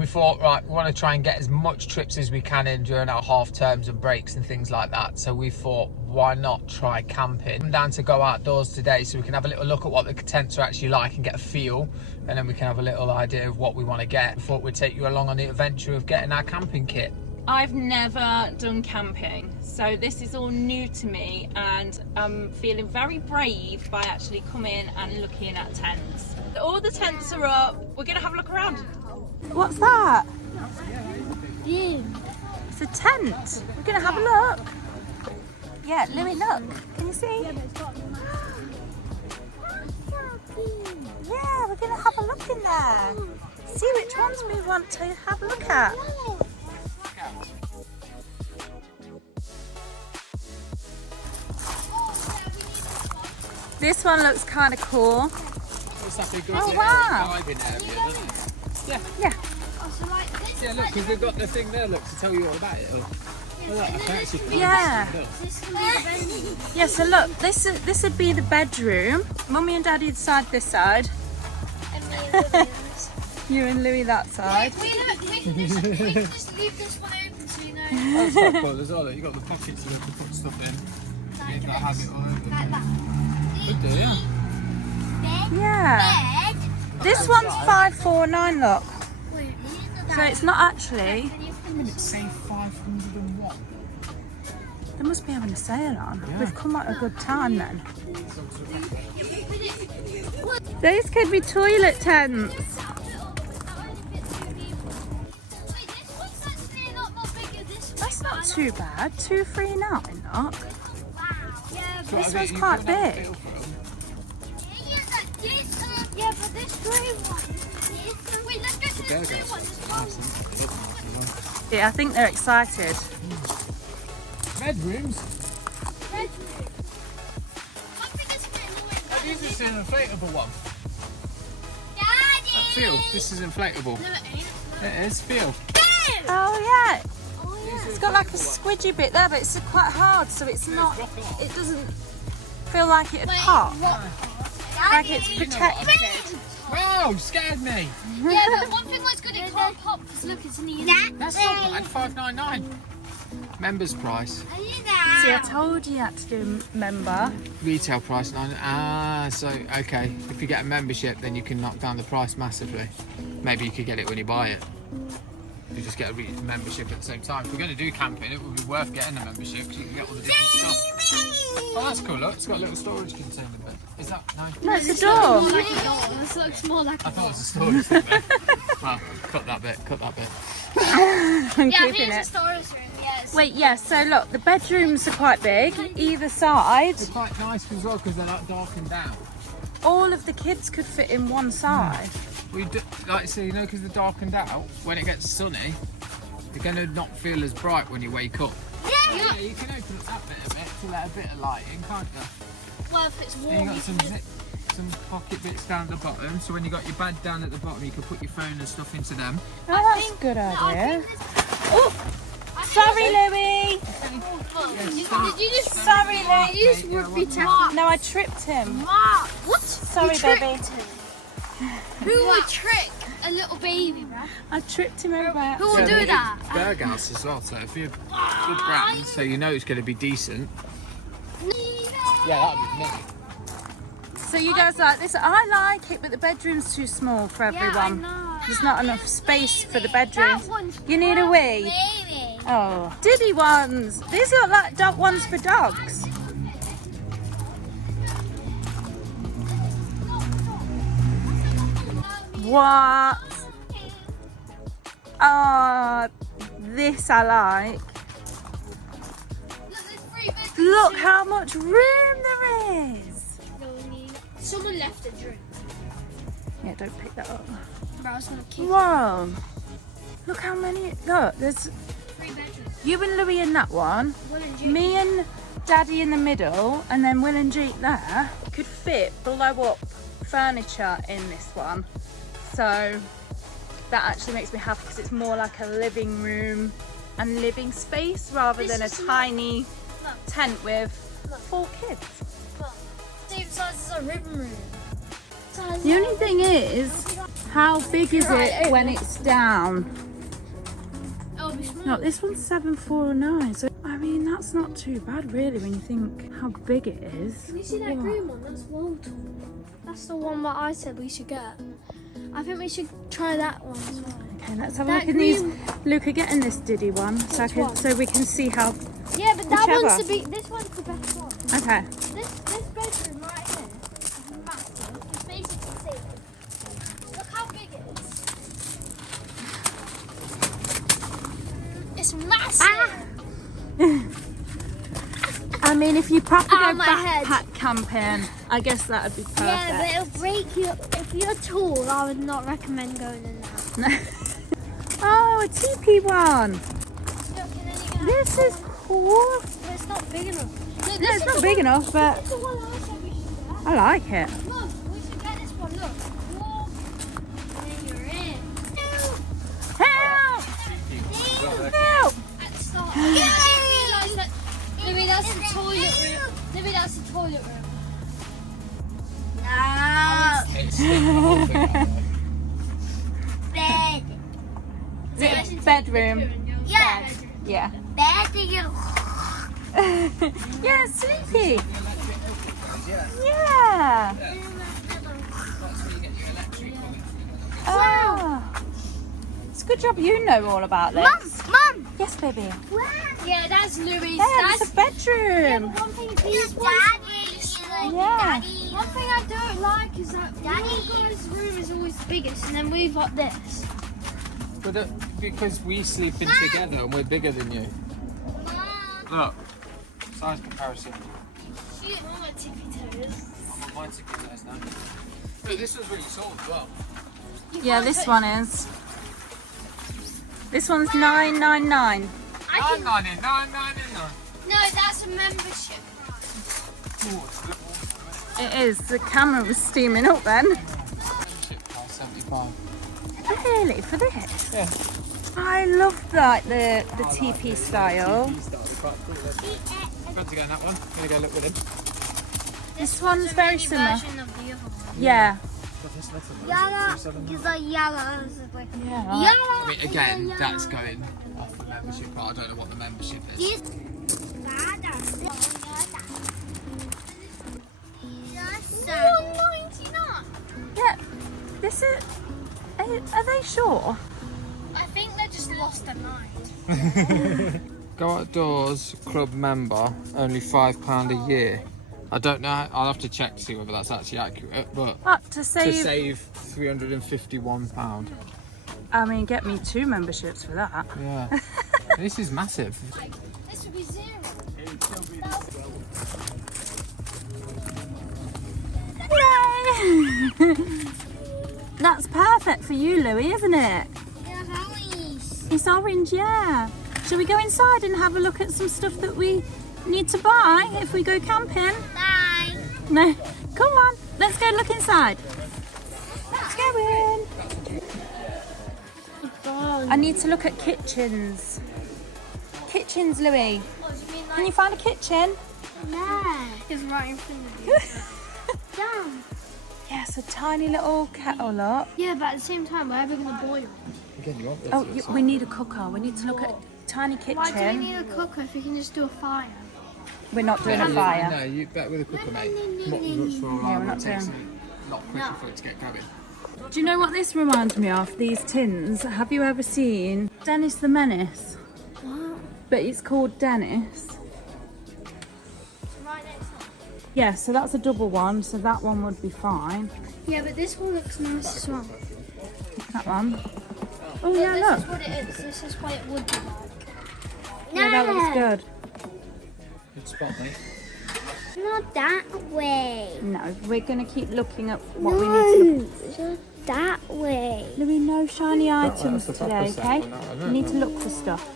we thought, right, we want to try and get as much trips as we can in during our half terms and breaks and things like that. So we thought, why not try camping? I'm down to go outdoors today so we can have a little look at what the tents are actually like and get a feel, and then we can have a little idea of what we want to get. We thought we'd take you along on the adventure of getting our camping kit. I've never done camping, so this is all new to me, and I'm feeling very brave by actually coming and looking at tents. All the tents are up. We're going to have a look around. What's that? It's a tent. We're going to have a look. Yeah, Louis, look. Can you see? Yeah, we're going to have a look in there. See which ones we want to have a look at. This one looks kind of cool. Oh wow! Yeah. Yeah. Yeah, look, because they've got the thing there, look, to tell you all about it. Look. Oh, look, I can actually yeah. Yeah, so look, this would be the bedroom. Mummy and Daddy decide this side. You and Louis that side. Wait, just leave this one open so you know. That's quite cool as well. You've got the pockets to put stuff in. You can have it all over. Like that. Good do, yeah. Yeah. This one's $549, look. So it's not actually. It's say 501. They must be having a sale on. Yeah. We've come at a good time then. These could be toilet tents. That's not too bad. $239, look. This one's quite big. Yeah, but this grey one. Wait, let's go to this grey one. Yeah, I think they're excited. Bedrooms? This is an inflatable one. Daddy! Feel, this is inflatable. No, it ain't. It is, feel. Oh yeah. It's got like a squidgy bit there, but it's quite hard, so it's not. It doesn't feel like it'd pop. Like it's protected. Wow, scared me. Yeah, but one thing that's good, it can't pop because look, it's neat. That's not bad, $5.99. Members price. See, I told you had to do member. Retail price $9. Ah, so okay. If you get a membership, then you can knock down the price massively. Maybe you could get it when you buy it. You just get a membership at the same time. If we're going to do camping, it would be worth getting a membership because you can get all the different stuff. Oh, that's cool. Look, it's got a little storage container bit. Is that no? No, it's a door. This looks more like. I thought it was a storage thing. Well, cut that bit. Cut that bit. I'm Yeah, I think keeping it's it. a storage room. Yes. Wait, yeah. So look, the bedrooms are quite big, either side. They're quite nice as well because they're like darkened down. All of the kids could fit in one side. We do, like so, you know, because they're darkened out. When it gets sunny, they're going to not feel as bright when you wake up. Yeah, you can open up that bit a bit to let a bit of light in, can't you? Well, if it's warm. And you got some pocket bits down the bottom, so when you got your bag down at the bottom, you can put your phone and stuff into them. Oh, that's a good idea. Oh, sorry, Louis. Did you just? Sorry, Louis. You just repeat it. No, I tripped him. Mark, what? Sorry, baby. Who would trick a little baby, bruh? I tripped him everywhere. Who would do that? Berghaus as well, so if you're good brand, so you know it's going to be decent. Yeah, that'd be me. So you guys like this? I like it, but the bedroom's too small for everyone. There's not enough space for the bedrooms. You need a wee. Baby. Oh, diddy ones. These look like dog ones for dogs. What? Oh, this I like. Look how much room there is. Someone left a drink. Yeah, don't pick that up. Bro, I was gonna keep Whoa. Look how many. Look, there's 3 bedrooms. you and Louis in that one. Will and Jake. Me and Daddy in the middle, and then Will and Jeep there. Could fit blow up furniture in this one. So that actually makes me happy because it's more like a living room and living space rather than a tiny tent with 4 kids. Same size as a living room. The only thing is, How big is it when it's down? It'll be small. No, this one's 749. So I mean, that's not too bad really when you think how big it is. Can you see that green one? That's well tall. That's the one that I said we should get. I think we should try that one as well. Okay, let's have a That look at these. green- Luca, getting this Diddy one Which one? so we can see how. Yeah, but that Whichever. one's the big. This one's the best one. Okay. This bedroom right here is massive. It's basically safe. Look how big it is. It's massive. I mean, if you properly Ow, go my head. backpack camping, I guess that would be perfect. Yeah, but it'll break you. If you're tall, I would not recommend going in there. Oh, a teepee one. Look, and then you can This is cool. But it's not big enough. No, it's not big enough, but This is the one I said we should get. I like it. Mum, we should get this one. Look. Walk. And then you're in. Help! Help! At the start. I didn't realise that. Maybe that's the toilet room. Maybe that's the toilet room. It's the whole thing out there. Bed. Bedroom. Yeah. Yeah. Bedroom. Yeah, sleepy. Yeah, Yeah. that's where you get your electric one. Ah. It's a good job you know all about this. Mum. Yes, baby. Yeah, that's Louis. Yeah, That's it's a bedroom. one thing. These ones. Yeah. One thing I don't like is that Daddy guy's room is always the biggest, and then we've got this. But because we sleep in together and we're bigger than you. Look, size comparison. Shoot, I'm on tippy toes. I'm on my ticket size now. Look, this was really sold as well. Yeah, this one is. This one's 999. No, that's a membership price. It is. The camera was steaming up then. Membership price 75. Really, for this? Yeah. I love that the TP style. I'm going to go in that one. I'm going to go look with him. This one's very similar. Version of the other one. Yeah. Yalla, because like yalla is like Yeah. I mean, again, that's going off the membership, but I don't know what the membership is. Yeah. This is. Are they sure? I think they just lost their mind. Go Outdoors Club member, only £5 a year. I don't know, I'll have to check to see whether that's actually accurate, but What to to save? save £351. I mean, get me 2 memberships for that. Yeah. This is massive. This would be 0. Yay! That's perfect for you, Louis, isn't it? Yeah, Harry's. It's orange, yeah. Shall we go inside and have a look at some stuff that we need to buy if we go camping? Bye. No. Come on, let's go look inside. Let's go in. I need to look at kitchens. Kitchens, Louis. Oh, do you mean Can you find a kitchen? No. It's right in front of you. Damn. Yes, a tiny little kettle lot. Yeah, but at the same time, where are we going to boil? Again, you want this? Oh, we need a cooker. We need to look at a tiny kitchen. Why do we need a cooker if we can just do a fire? We're not doing a No, fire. you bet with a cooker, mate. no, Not much for a Yeah, while, we're not it takes doing- a lot quicker for it to get going. Do you know what this reminds me of? These tins. Have you ever seen Dennis the Menace? What? But it's called Dennis. Right next to Yeah, so that's a double one, so that one would be fine. Yeah, but this one looks nice as well. That one. Oh yeah, This look. is what it is. This is what it would be like. Yeah, that looks good. Good spot, mate. Not that way. No, we're gonna keep looking at what we need to. Not that way. Louis, no shiny items that's the today, proper okay? set one, I We don't need to know. look for stuff.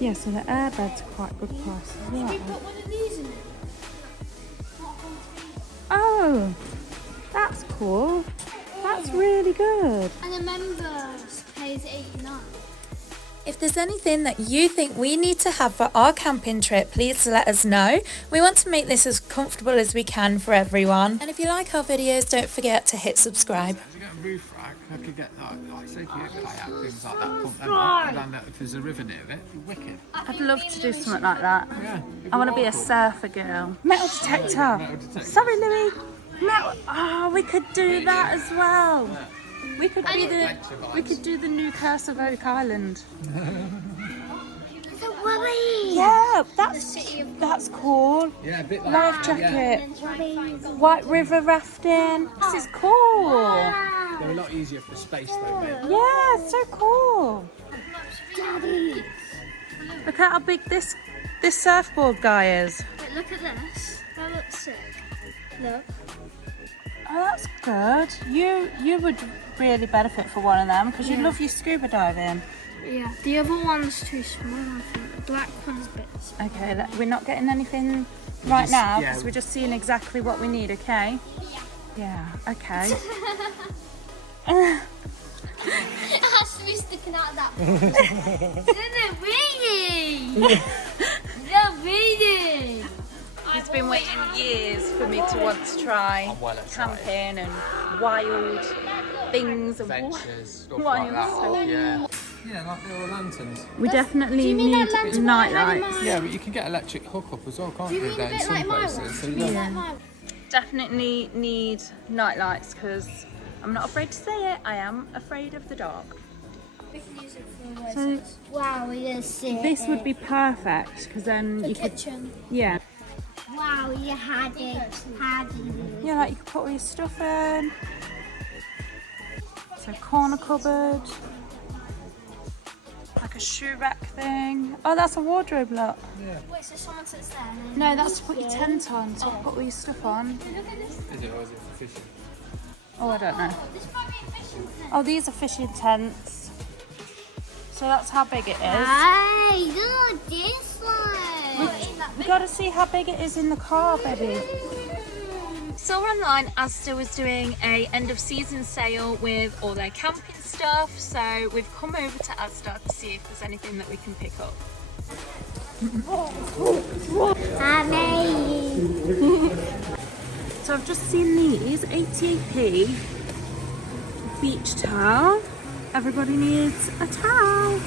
Yeah, so the airbed's quite good price as We well. put one of these in it. Oh, that's cool. That's really good. And the members pays $89. If there's anything that you think we need to have for our camping trip, please let us know. We want to make this as comfortable as we can for everyone. And if you like our videos, don't forget to hit subscribe. Did you get a roof rack? I could get, like say, kayak, things like that. Pump them up, and then if there's a river near it, it'd be wicked. I'd love to do something like that. Yeah. I want to be a surfer girl. Metal detector. Metal detector. Sorry, Louis. Metal. Oh, we could do that as well. We could be the. We could do the new Curse of Oak Island. The Woolies. Yeah, that's cool. Yeah, a bit like Life that, yeah. jacket. White river rafting. This is cool. They're a lot easier for space though, mate. Yeah, it's so cool. Daddy. Look at how big this surfboard guy is. Wait, look at this. That looks sick. Look. Oh, that's good. You would really benefit for one of them because you love your scuba diving. Yeah. The other one's too small, I think. The black one's a bit small. Okay, we're not getting anything right now yeah. because we're just seeing exactly what we need, okay? Yeah, okay. It has to be sticking out of that one. They're reading! They're reading! It's been waiting years for me to want to try camping and wild things and Adventures, stuff wild like that. stuff. Yeah. Yeah, like little lanterns. We definitely mean need that lantern night I had in lights. my- Yeah, but you can get electric hookup as well, can't Do you you? mean There a in bit some like my places. one? So Do you mean yeah. like my one? Definitely need night lights because I'm not afraid to say it, I am afraid of the dark. We can use it for So wow, we're gonna see this would be perfect because then you could, kitchen. yeah. Wow, you had it. Yeah, like you could put all your stuff in. So corner cupboard. Like a shoe rack thing. Oh, that's a wardrobe lock. Wait, so someone sits there? No, that's to put your tent on, to put all your stuff on. Look at this. Is it or is it for fishing? Oh, I don't know. This might be a fishing tent. Oh, these are fishing tents. So that's how big it is. Hey, look at this one. We gotta see how big it is in the car, baby. Saw online Asda was doing a end of season sale with all their camping stuff, so we've come over to Asda to see if there's anything that we can pick up. So I've just seen these 88p beach towel. Everybody needs a towel.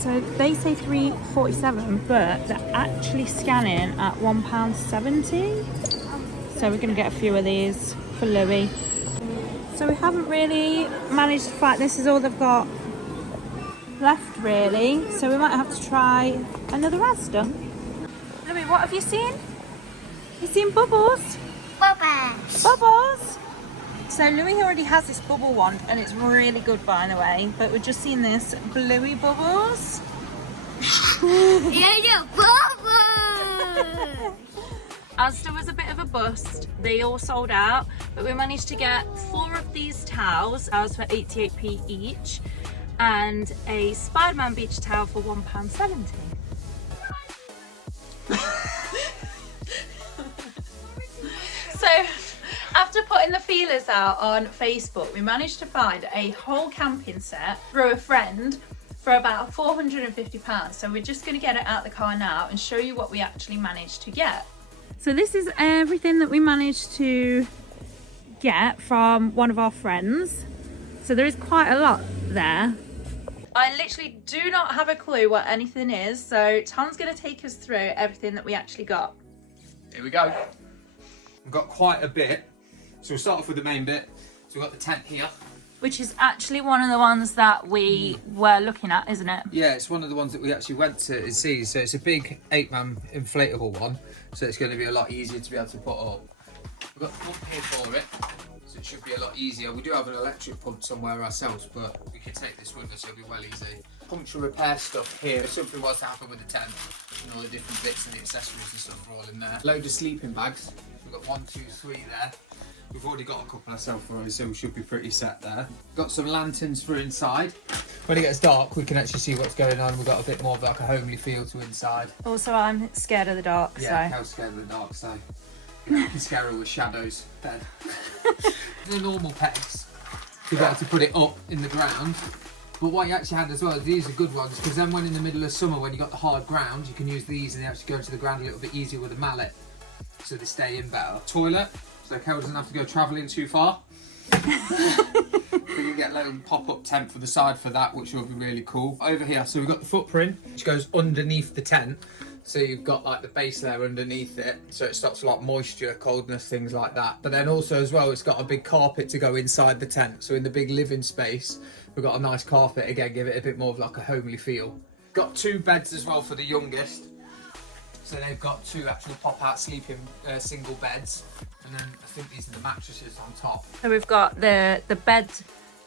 So they say £3.47, but they're actually scanning at £1.70. So we're gonna get a few of these for Louis. So we haven't really managed to find, this is all they've got left really. So we might have to try another Asda. Louis, what have you seen? You seen Bubbles? Bubbles. Bubbles! So Louis already has this bubble wand and it's really good by the way, but we've just seen this Bluey Bubbles. Yeah, bubbles. Asda was a bit of a bust. They all sold out, but we managed to get 4 of these towels. Ours for 88p each, and a Spider-Man beach towel for £1.70. So, after putting the feelers out on Facebook, we managed to find a whole camping set through a friend for about £450. So we're just going to get it out the car now and show you what we actually managed to get. So this is everything that we managed to get from one of our friends. So there is quite a lot there. I literally do not have a clue what anything is, so Tom's going to take us through everything that we actually got. Here we go. We've got quite a bit. So we'll start off with the main bit. So we've got the tent here. Which is actually one of the ones that we were looking at, isn't it? Yeah, it's one of the ones that we actually went to see. So it's a big 8-man inflatable one. So it's going to be a lot easier to be able to put up. We've got a pump here for it. So it should be a lot easier. We do have an electric pump somewhere ourselves, but we can take this with us, so it'll be well easy. Puncture repair stuff here. If something was to happen with the tent, and all the different bits and the accessories and stuff are all in there. Load of sleeping bags. We've got 1, 2, 3 there. We've already got a couple ourselves already, so we should be pretty set there. Got some lanterns for inside. When it gets dark, we can actually see what's going on. We've got a bit more of like a homely feel to inside. Also, I'm scared of the dark, Yeah, so. Cal's scared of the dark, so you can scare her with shadows then. The normal pegs, to be able to put it up in the ground. But what you actually had as well, these are good ones, because then when in the middle of summer, when you got the hard ground, you can use these and they actually go into the ground a little bit easier with a mallet, so they stay in better. Toilet, so Cal doesn't have to go travelling too far. We can get a little pop-up tent for the side for that, which will be really cool. Over here, so we've got the footprint, which goes underneath the tent. So you've got like the base layer underneath it, so it stops like moisture, coldness, things like that. But then also as well, it's got a big carpet to go inside the tent. So in the big living space, we've got a nice carpet, again, give it a bit more of like a homely feel. Got 2 beds as well for the youngest. So they've got 2 actual pop-out sleeping single beds. And then I think these are the mattresses on top. So we've got the bed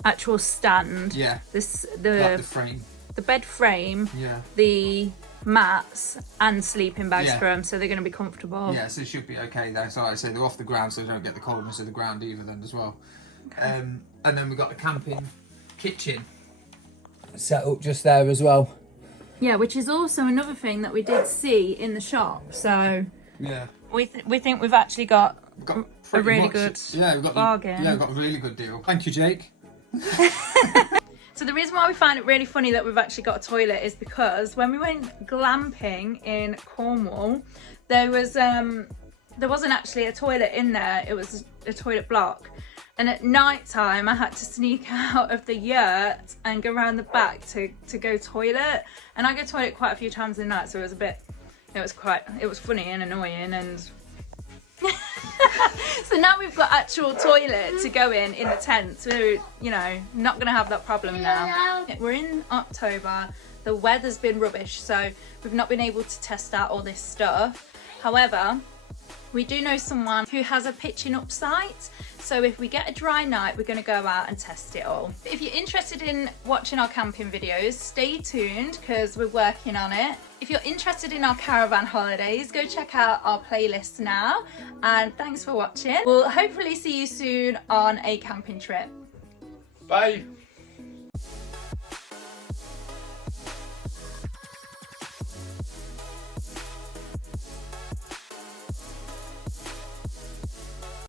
actual stand. Yeah. Like the frame. The bed frame. Yeah. The mats and sleeping bags Yeah. for them, so they're going to be comfortable. Yeah, so it should be okay there. So I say they're off the ground, so they don't get the coldness of the ground either then as well. Okay. And then we've got a camping kitchen set up just there as well. Yeah, which is also another thing that we did see in the shop. So yeah, we think we've actually got a really good bargain. We've got a really good deal. Thank you, Jake. So the reason why we find it really funny that we've actually got a toilet is because when we went glamping in Cornwall, there wasn't actually a toilet in there. It was a toilet block. And at night time, I had to sneak out of the yurt and go around the back to go toilet. And I go toilet quite a few times a night, so it was funny and annoying. And so now we've got actual toilet to go in the tent. So, you know, not going to have that problem now. We're in October. The weather's been rubbish, so we've not been able to test out all this stuff. However, we do know someone who has a pitching up site. So if we get a dry night, we're going to go out and test it all. If you're interested in watching our camping videos, stay tuned because we're working on it. If you're interested in our caravan holidays, go check out our playlist now. And thanks for watching. We'll hopefully see you soon on a camping trip. Bye.